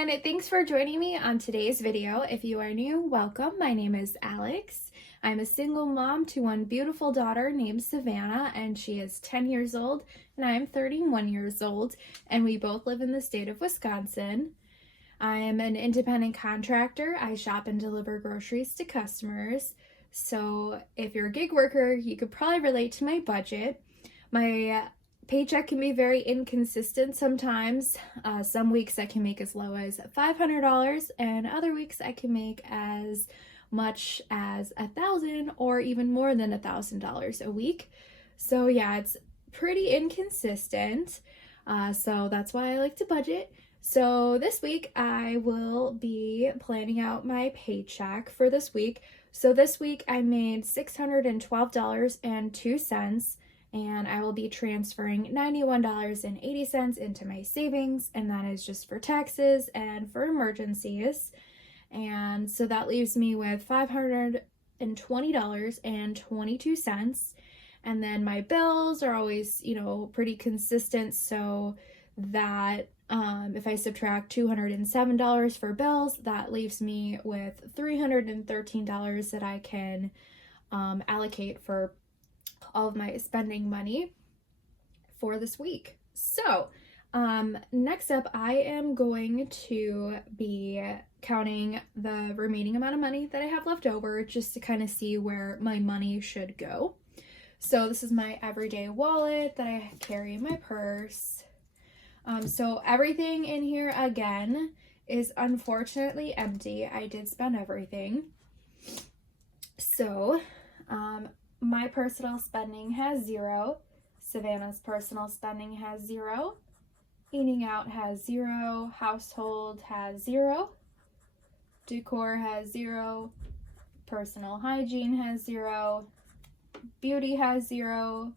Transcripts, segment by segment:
everyone, thanks for joining me on today's video. If you are new, welcome. My name is Alex. I'm a single mom to one beautiful daughter named Savannah, and she is 10 years old, and I am 31 years old, and we both live in the state of Wisconsin. I am an independent contractor. I shop and deliver groceries to customers. So if you're a gig worker, you could probably relate to my budget. My paycheck can be very inconsistent sometimes. Some weeks I can make as low as $500, and other weeks I can make as much as $1,000 or even more than $1,000 a week. So yeah, it's pretty inconsistent. So that's why I like to budget. So this week I will be planning out my paycheck for this week. So this week I made $612.02, and I will be transferring $91.80 into my savings, and that is just for taxes and for emergencies. And so that leaves me with $520.22. And then my bills are always, pretty consistent, so that if I subtract $207 for bills, that leaves me with $313 that I can allocate for all of my spending money for this week. So next up, I am going to be counting the remaining amount of money that I have left over, just to kind of see where my money should go. So this is my everyday wallet that I carry in my purse. So everything in here again is unfortunately empty. I did spend everything. So my personal spending has $0. Savannah's personal spending has $0. Eating out has $0. Household has $0. Decor has $0. Personal hygiene has $0. Beauty has $0.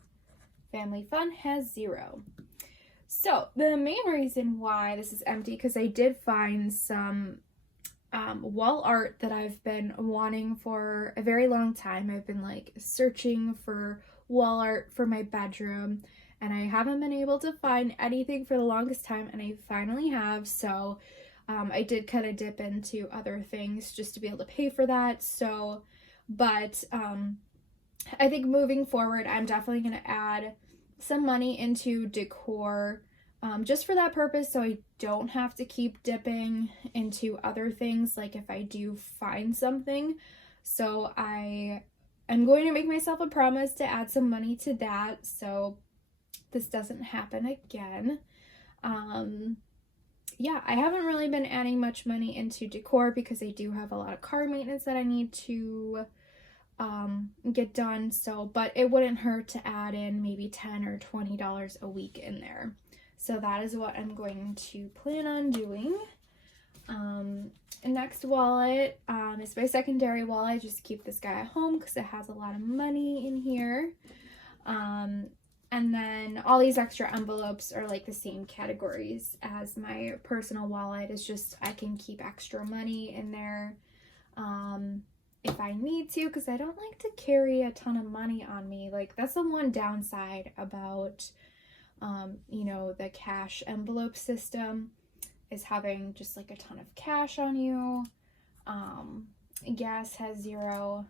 Family fun has $0. So the main reason why this is empty, because I did find some wall art that I've been wanting for a very long time. I've been searching for wall art for my bedroom, and I haven't been able to find anything for the longest time, and I finally have. So I did kind of dip into other things just to be able to pay for that. So, but I think moving forward, I'm definitely going to add some money into decor, just for that purpose, so I don't have to keep dipping into other things if I do find something. So I am going to make myself a promise to add some money to that, so this doesn't happen again. Yeah, I haven't really been adding much money into decor because I do have a lot of car maintenance that I need to get done. So, but it wouldn't hurt to add in maybe $10 or $20 a week in there. So that is what I'm going to plan on doing. Next wallet is my secondary wallet. I just keep this guy at home because it has a lot of money in here. And then all these extra envelopes are the same categories as my personal wallet. It's just I can keep extra money in there if I need to, because I don't like to carry a ton of money on me. That's the one downside about the cash envelope system, is having just a ton of cash on you. Gas has $0.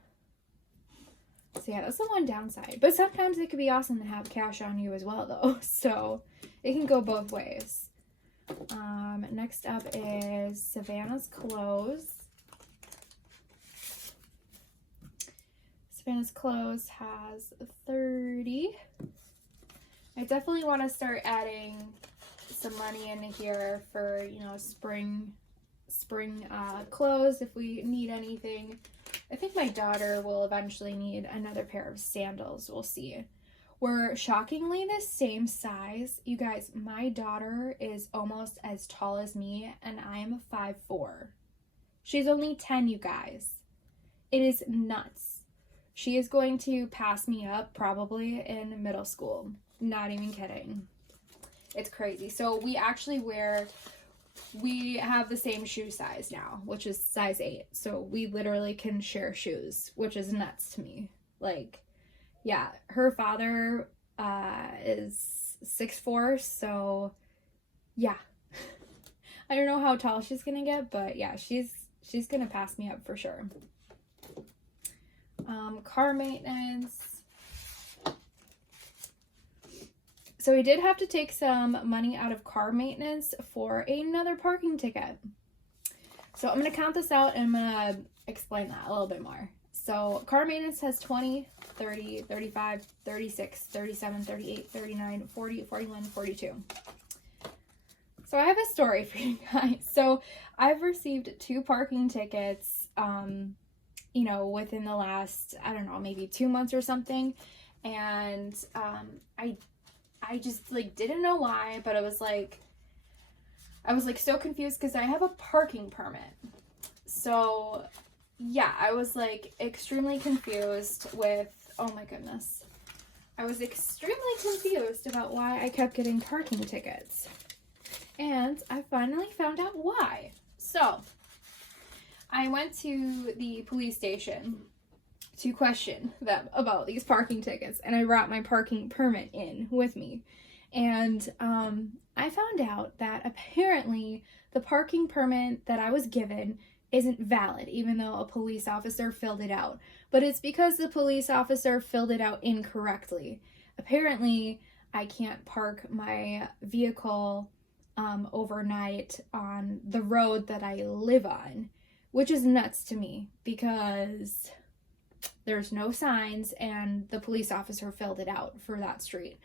So yeah, that's the one downside. But sometimes it could be awesome to have cash on you as well, though. So it can go both ways. Next up is Savannah's clothes. Savannah's clothes has $30. I definitely want to start adding some money into here for, spring clothes if we need anything. I think my daughter will eventually need another pair of sandals. We'll see. We're shockingly the same size. You guys, my daughter is almost as tall as me, and I'm 5'4". She's only 10, you guys. It is nuts. She is going to pass me up probably in middle school. Not even kidding. It's crazy. So we have the same shoe size now, which is size 8. So we literally can share shoes, which is nuts to me. Yeah, her father is 6'4", so yeah. I don't know how tall she's gonna get, but yeah, she's gonna pass me up for sure. Car maintenance. So we did have to take some money out of car maintenance for another parking ticket. So I'm going to count this out and I'm going to explain that a little bit more. So car maintenance has 20, 30, 35, 36, 37, 38, 39, 40, 41, 42. So I have a story for you guys. So I've received 2 parking tickets, you know, within the last, I don't know, maybe 2 months or something. And I just like didn't know why, but I was like so confused because I have a parking permit. So yeah, I was like extremely confused with, oh my goodness. I was extremely confused about why I kept getting parking tickets. And I finally found out why. So I went to the police station to question them about these parking tickets, and I brought my parking permit in with me. And I found out that apparently the parking permit that I was given isn't valid, even though a police officer filled it out. But it's because the police officer filled it out incorrectly. Apparently, I can't park my vehicle overnight on the road that I live on, which is nuts to me because there's no signs and the police officer filled it out for that street.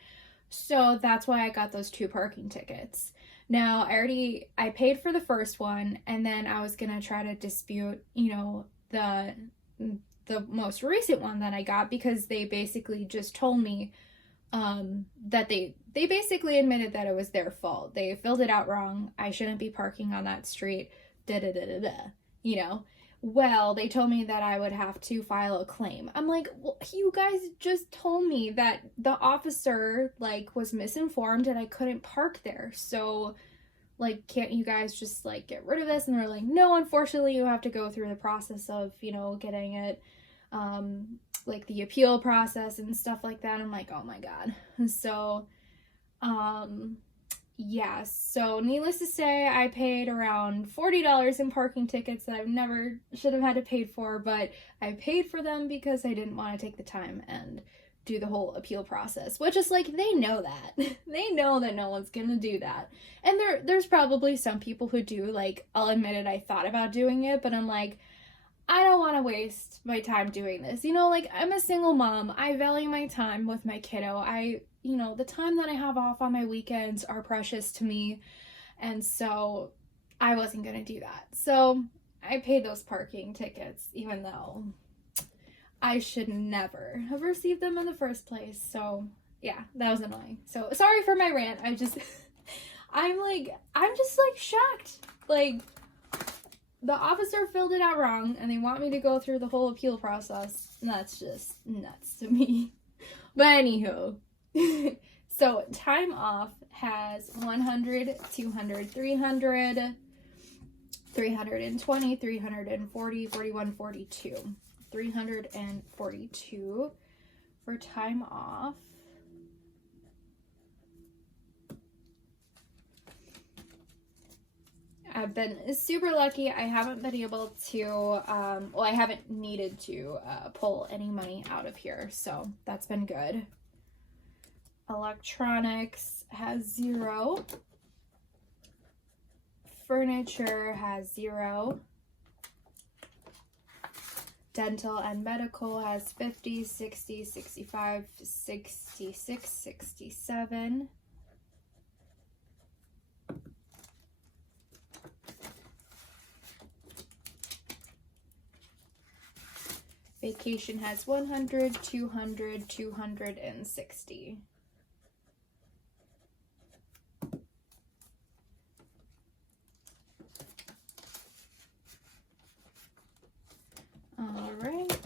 So that's why I got those 2 parking tickets. Now, I paid for the first one, and then I was going to try to dispute, you know, the most recent one that I got, because they basically just told me that they basically admitted that it was their fault. They filled it out wrong. I shouldn't be parking on that street. You know. Well, they told me that I would have to file a claim. I'm like, well, you guys just told me that the officer, like, was misinformed and I couldn't park there. So, like, can't you guys just, like, get rid of this? And they're like, no, unfortunately, you have to go through the process of, you know, getting it, like, the appeal process and stuff like that. I'm like, oh my God. And so, yeah, so needless to say, I paid around $40 in parking tickets that I never should have had to pay for, but I paid for them because I didn't want to take the time and do the whole appeal process, which is like, they know that. They know that no one's gonna do that. And there's probably some people who do, like, I'll admit it, I thought about doing it, but I'm like, I don't want to waste my time doing this. You know, like, I'm a single mom. I value my time with my kiddo. You know, the time that I have off on my weekends are precious to me. And so I wasn't going to do that. So I paid those parking tickets, even though I should never have received them in the first place. So yeah, that was annoying. So sorry for my rant. I'm just like shocked. Like, the officer filled it out wrong and they want me to go through the whole appeal process. And that's just nuts to me. But anywho, so time off has 100, 200, 300, 320, 340, 41, 42. 342 for time off. I've been super lucky. I haven't been able to, well, I haven't needed to pull any money out of here, so that's been good. Electronics has 0. Furniture has 0. Dental and medical has 50, 60, 65, 66, 67. Vacation has 100, 200, 260. All right.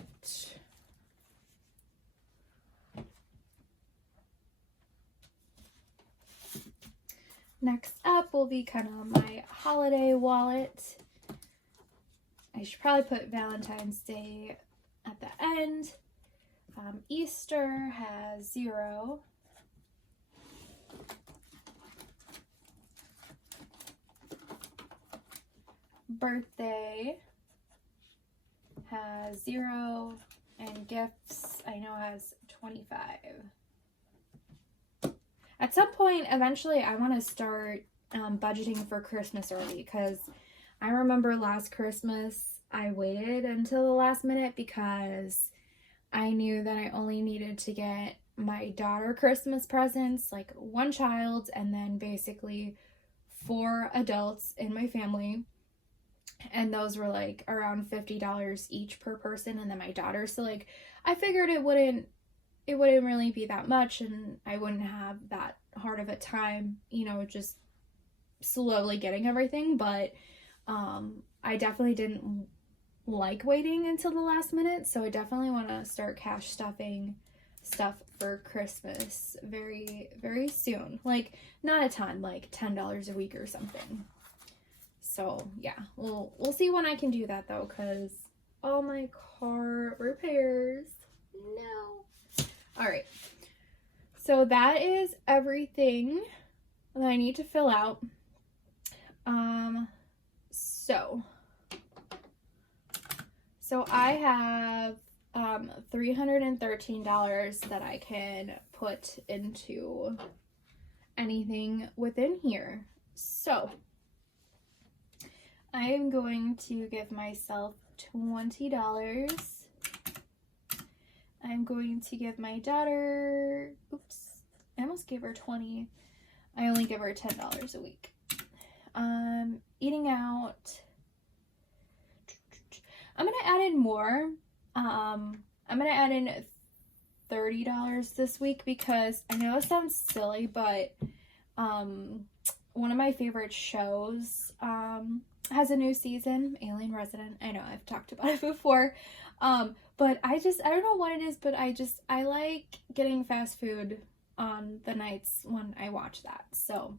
Next up will be kind of my holiday wallet. I should probably put Valentine's Day at the end. Easter has 0. birthday has 0, and gifts I know has 25. At some point, eventually, I want to start budgeting for Christmas early, because I remember last Christmas I waited until the last minute because I knew that I only needed to get my daughter Christmas presents, like one child, and then basically 4 adults in my family. And those were like around $50 each per person, and then my daughter. So like I figured it wouldn't really be that much, and I wouldn't have that hard of a time, just slowly getting everything. But I definitely didn't like waiting until the last minute, so I definitely want to start cash stuffing stuff for Christmas very, very soon. Like, not a ton, like $10 a week or something. So yeah, we'll see when I can do that though, because all my car repairs. No. All right. So that is everything that I need to fill out. So I have $313 that I can put into anything within here. So I am going to give myself $20. I'm going to give my daughter, I almost gave her 20. I only give her $10 a week. Eating out, I'm going to add in more. I'm going to add in $30 this week, because I know it sounds silly, but one of my favorite shows has a new season, Alien Resident. I know I've talked about it before, but I don't know what it is, but I like getting fast food on the nights when I watch that. So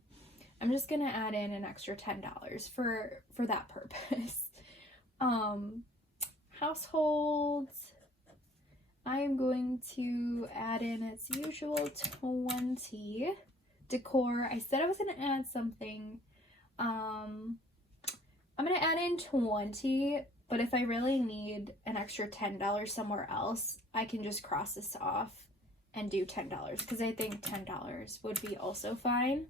I'm just gonna add in an extra $10 for that purpose. Households, I am going to add in its usual 20. Decor, I said I was gonna add something. I'm gonna add in 20, but if I really need an extra $10 somewhere else, I can just cross this off and do $10, because I think $10 would be also fine.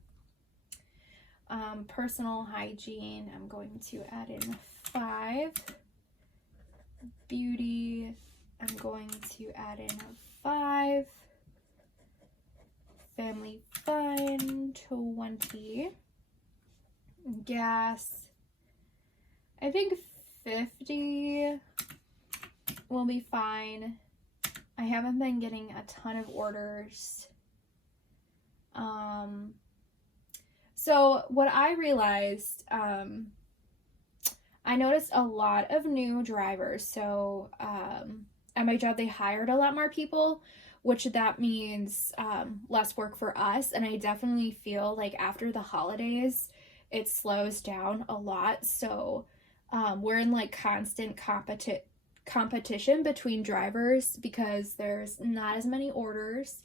Personal hygiene, I'm going to add in 5. Beauty, I'm going to add in 5. Family fun, 20. Gas, I think 50 will be fine. I haven't been getting a ton of orders. So what I realized, I noticed a lot of new drivers. So at my job, they hired a lot more people, which that means less work for us. And I definitely feel like after the holidays, it slows down a lot. So we're in like constant competition between drivers, because there's not as many orders,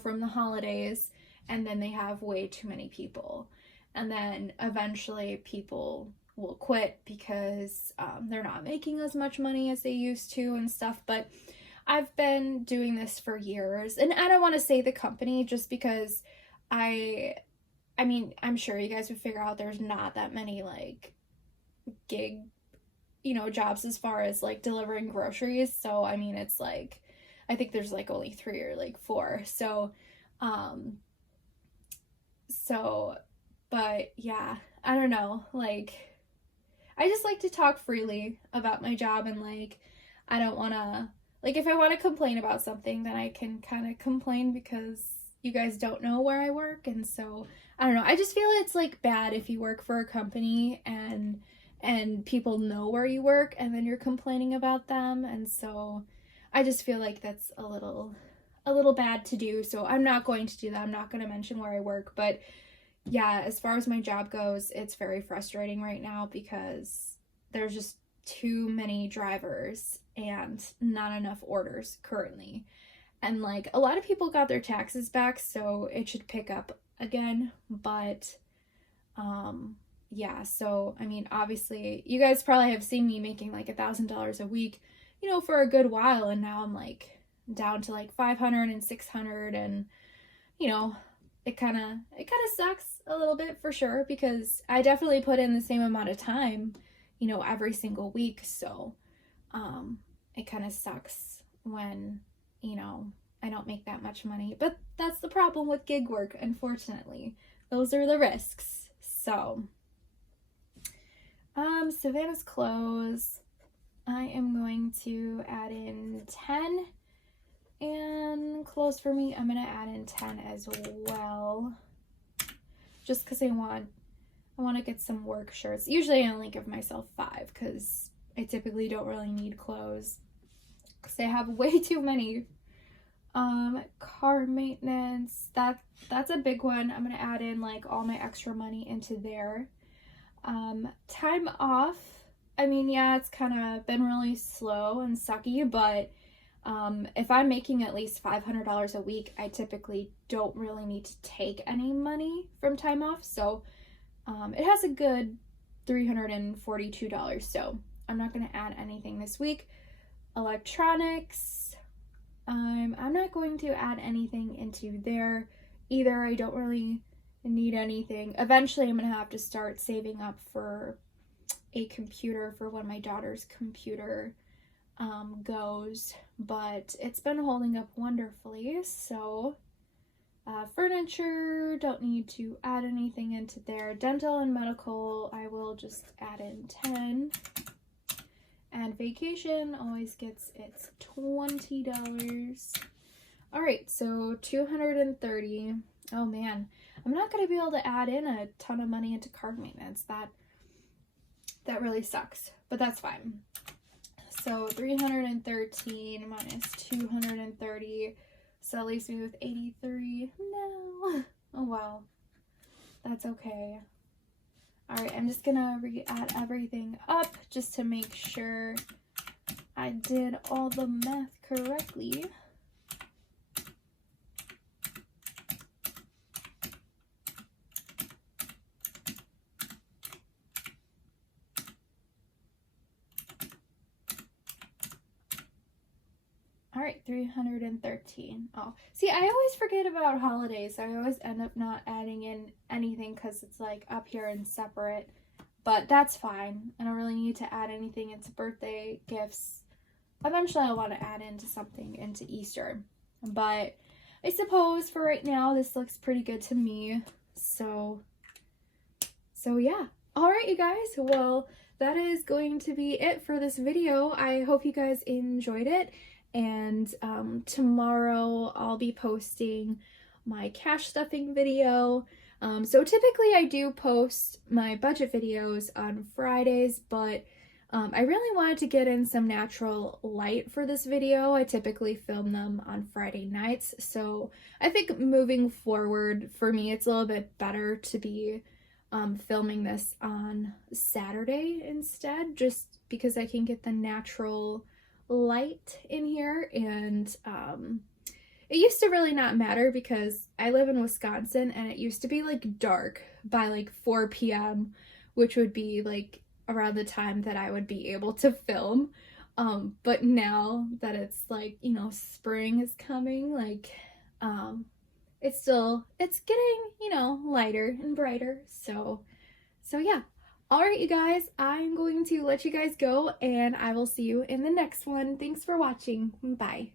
from the holidays, and then they have way too many people. And then eventually people will quit because they're not making as much money as they used to and stuff. But I've been doing this for years, and I don't want to say the company, just because I mean, I'm sure you guys would figure out there's not that many like gig, jobs as far as like delivering groceries. So I mean, it's like, I think there's like only 3 or like 4. But yeah, I don't know, like, I just like to talk freely about my job, and like, I don't want to, like, if I want to complain about something, then I can kind of complain, because you guys don't know where I work. And so I don't know, I just feel it's like bad if you work for a company and people know where you work, and then you're complaining about them. And so I just feel like that's a little bad to do. So I'm not going to do that. I'm not going to mention where I work. But yeah, as far as my job goes, it's very frustrating right now, because there's just too many drivers and not enough orders currently. And like, a lot of people got their taxes back, so it should pick up again. But yeah, so I mean, obviously, you guys probably have seen me making like $1,000 a week, for a good while, and now I'm like down to like 500 and 600, and you know, it kind of sucks a little bit for sure because I definitely put in the same amount of time, every single week. So, it kind of sucks when, I don't make that much money. But that's the problem with gig work, unfortunately. Those are the risks. So, Savannah's clothes, I am going to add in 10. And clothes for me, I'm going to add in 10 as well. Just because I want to get some work shirts. Usually I only give myself 5 because I typically don't really need clothes. Because I have way too many. Car maintenance, that's a big one. I'm going to add in like all my extra money into there. Time off, I mean, yeah, it's kind of been really slow and sucky, but if I'm making at least $500 a week, I typically don't really need to take any money from time off. So it has a good $342. So I'm not going to add anything this week. Electronics, I'm not going to add anything into there either. I don't really need anything. Eventually, I'm going to have to start saving up for a computer for when my daughter's computer goes, but it's been holding up wonderfully. So furniture, don't need to add anything into there. Dental and medical, I will just add in 10. And vacation always gets its $20. All right, so 230. Oh man, I'm not going to be able to add in a ton of money into car maintenance. That really sucks, but that's fine. So 313 minus 230, so that leaves me with 83. No. Oh well, that's okay. All right, I'm just gonna add everything up just to make sure I did all the math correctly. All right, 313. Oh, see, I always forget about holidays. I always end up not adding in anything because it's like up here and separate. But that's fine. I don't really need to add anything into birthday gifts. Eventually, I'll want to add into something into Easter. But I suppose for right now, this looks pretty good to me. So yeah. All right, you guys. Well, that is going to be it for this video. I hope you guys enjoyed it. And tomorrow I'll be posting my cash stuffing video. So typically I do post my budget videos on Fridays, but I really wanted to get in some natural light for this video. I typically film them on Friday nights, so I think moving forward for me it's a little bit better to be filming this on Saturday instead, just because I can get the natural light in here. And it used to really not matter because I live in Wisconsin and it used to be like dark by like 4 p.m., which would be like around the time that I would be able to film. But now that it's like, spring is coming, like it's getting, lighter and brighter. So yeah. All right, you guys, I'm going to let you guys go and I will see you in the next one. Thanks for watching. Bye.